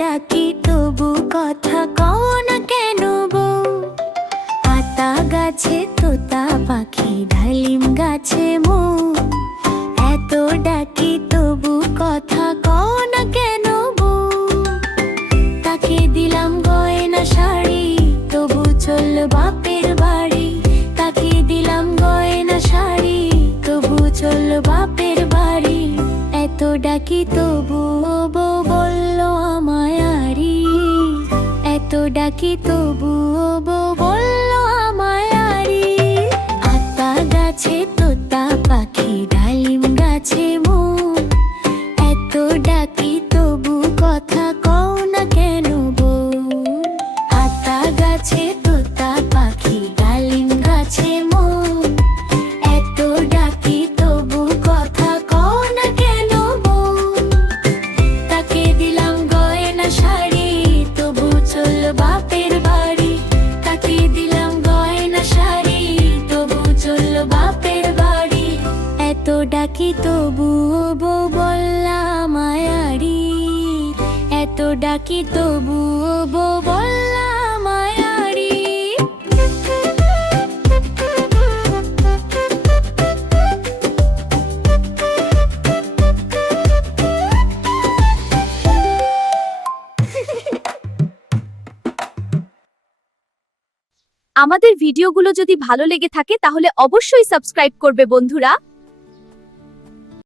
ডাকি তবু কথা কও না কেন বউ? আতা গাছে তোতা পাখি, ডালিম গাছে মৌ, এত ডাকি তবু কথা কও না কেন বউ? তাকে দিলাম গয়না শাড়ি, তবু চলল বাপের বাড়ি। তাকে দিলাম গয়না শাড়ি, তবু চলল বাপের বাড়ি। এত ডাকি তবু বউ বলল আমায় আরি, এত ডাকি তবু বউ বলল আমায় আরি। আতা গাছে তোতা পাখি, ডালিম গাছে মৌ, এত ডাকি তবু কথা কও না কেন বউ? আতা গাছে তোতা পাখি, ডালিম গাছে মৌ, এত ডাকি তবু কথা কও না কেন বউ? তাকে দিলাম গয়না শাড়ি, তবু চলল বাপের বাড়ি। তাকে দিলাম গয়না শাড়ি, তবু চলল বাপের বাড়ি। এত ডাকি তবু বউ বলল আমায় আরি, এত ডাকি তবু বউ বলল আমায় আরি। আমাদের ভিডিওগুলো যদি ভালো লেগে থাকে তাহলে অবশ্যই সাবস্ক্রাইব করবে বন্ধুরা।